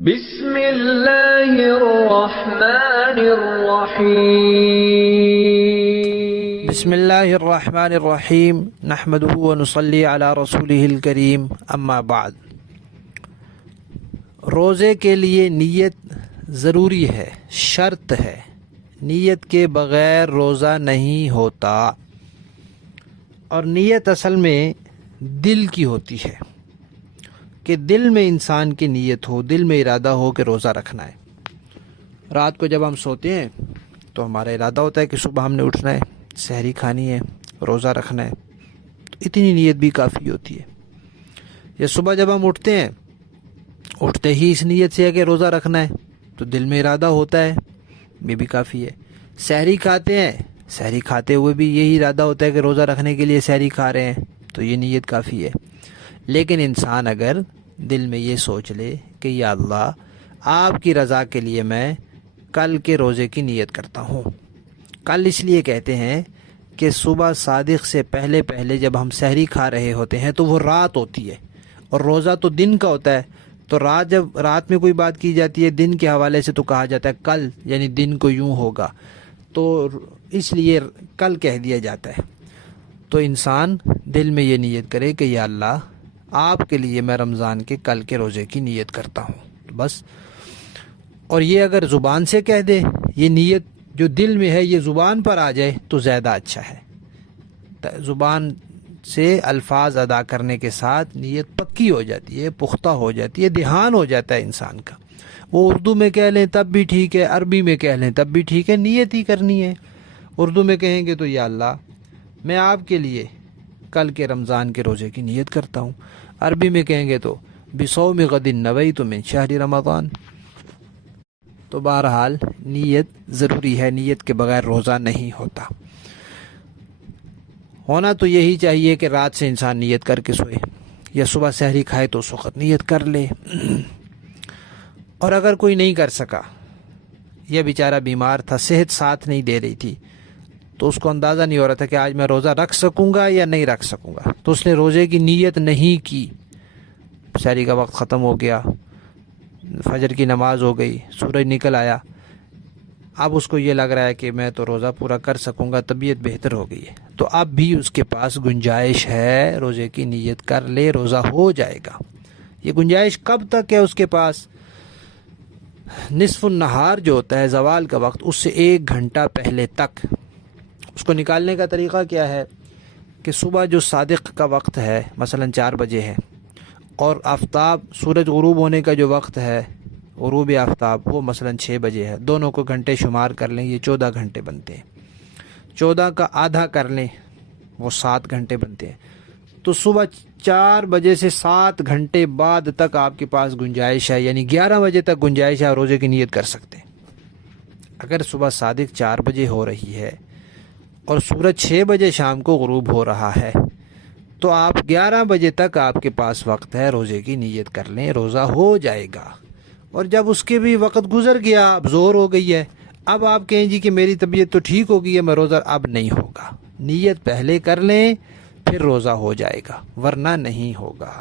بسم اللہ الرحمن الرحیم بسم اللہ الرحمن الرحیم نحمده ونصلی علی رسولہ الکریم اما بعد۔ روزے کے لیے نیت ضروری ہے، شرط ہے۔ نیت کے بغیر روزہ نہیں ہوتا، اور نیت اصل میں دل کی ہوتی ہے کہ دل میں انسان کی نیت ہو، دل میں ارادہ ہو کہ روزہ رکھنا ہے۔ رات کو جب ہم سوتے ہیں تو ہمارا ارادہ ہوتا ہے کہ صبح ہم نے اٹھنا ہے، سحری کھانی ہے، روزہ رکھنا ہے، تو اتنی نیت بھی کافی ہوتی ہے۔ یا صبح جب ہم اٹھتے ہیں، اٹھتے ہی اس نیت سے ہے کہ روزہ رکھنا ہے، تو دل میں ارادہ ہوتا ہے، یہ بھی کافی ہے۔ سحری کھاتے ہیں، سحری کھاتے ہوئے بھی یہی ارادہ ہوتا ہے کہ روزہ رکھنے کے لیے سحری کھا رہے ہیں، تو یہ نیت کافی ہے۔ لیکن انسان اگر دل میں یہ سوچ لے کہ یا اللہ، آپ کی رضا کے لیے میں کل کے روزے کی نیت کرتا ہوں۔ کل اس لیے کہتے ہیں کہ صبح صادق سے پہلے پہلے جب ہم سحری کھا رہے ہوتے ہیں تو وہ رات ہوتی ہے، اور روزہ تو دن کا ہوتا ہے، تو جب رات میں کوئی بات کی جاتی ہے دن کے حوالے سے تو کہا جاتا ہے کل، یعنی دن کو یوں ہوگا، تو اس لیے کل کہہ دیا جاتا ہے۔ تو انسان دل میں یہ نیت کرے کہ یا اللہ، آپ کے لیے میں رمضان کے کل کے روزے کی نیت کرتا ہوں، بس۔ اور یہ اگر زبان سے کہہ دے، یہ نیت جو دل میں ہے یہ زبان پر آ جائے تو زیادہ اچھا ہے۔ زبان سے الفاظ ادا کرنے کے ساتھ نیت پکی ہو جاتی ہے، پختہ ہو جاتی ہے، دھیان ہو جاتا ہے انسان کا۔ وہ اردو میں کہہ لیں تب بھی ٹھیک ہے، عربی میں کہہ لیں تب بھی ٹھیک ہے، نیت ہی کرنی ہے۔ اردو میں کہیں گے تو یا اللہ، میں آپ کے لیے کل کے رمضان کے روزے کی نیت کرتا ہوں۔ عربی میں کہیں گے تو بصوم غد نویت من شہر رمضان۔ تو بہرحال نیت ضروری ہے، نیت کے بغیر روزہ نہیں ہوتا۔ ہونا تو یہی چاہیے کہ رات سے انسان نیت کر کے سوئے، یا صبح سحری کھائے تو اس وقت نیت کر لے۔ اور اگر کوئی نہیں کر سکا، یا بیچارہ بیمار تھا، صحت ساتھ نہیں دے رہی تھی، تو اس کو اندازہ نہیں ہو رہا تھا کہ آج میں روزہ رکھ سکوں گا یا نہیں رکھ سکوں گا، تو اس نے روزے کی نیت نہیں کی، سحری کا وقت ختم ہو گیا، فجر کی نماز ہو گئی، سورج نکل آیا، اب اس کو یہ لگ رہا ہے کہ میں تو روزہ پورا کر سکوں گا، طبیعت بہتر ہو گئی ہے، تو اب بھی اس کے پاس گنجائش ہے، روزے کی نیت کر لے، روزہ ہو جائے گا۔ یہ گنجائش کب تک ہے اس کے پاس؟ نصف النہار جو ہوتا ہے، زوال کا وقت، اس سے 1 گھنٹہ پہلے تک۔ اس کو نکالنے کا طریقہ کیا ہے کہ صبح جو صادق کا وقت ہے، مثلا 4 بجے ہے، اور آفتاب سورج غروب ہونے کا جو وقت ہے، غروب آفتاب، وہ مثلا 6 بجے ہے، دونوں کو گھنٹے شمار کر لیں، یہ 14 گھنٹے بنتے ہیں۔ 14 کا آدھا کر لیں، وہ 7 گھنٹے بنتے ہیں۔ تو صبح 4 بجے سے 7 گھنٹے بعد تک آپ کے پاس گنجائش ہے، یعنی 11 بجے تک گنجائش ہے، روزے کی نیت کر سکتے ہیں۔ اگر صبح صادق 4 بجے ہو رہی ہے اور سورج 6 بجے شام کو غروب ہو رہا ہے، تو آپ 11 بجے تک آپ کے پاس وقت ہے، روزے کی نیت کر لیں، روزہ ہو جائے گا۔ اور جب اس کے بھی وقت گزر گیا، اب زور ہو گئی ہے، اب آپ کہیں جی کہ میری طبیعت تو ٹھیک ہو گئی ہے، میں روزہ اب نہیں ہوگا۔ نیت پہلے کر لیں، پھر روزہ ہو جائے گا، ورنہ نہیں ہوگا۔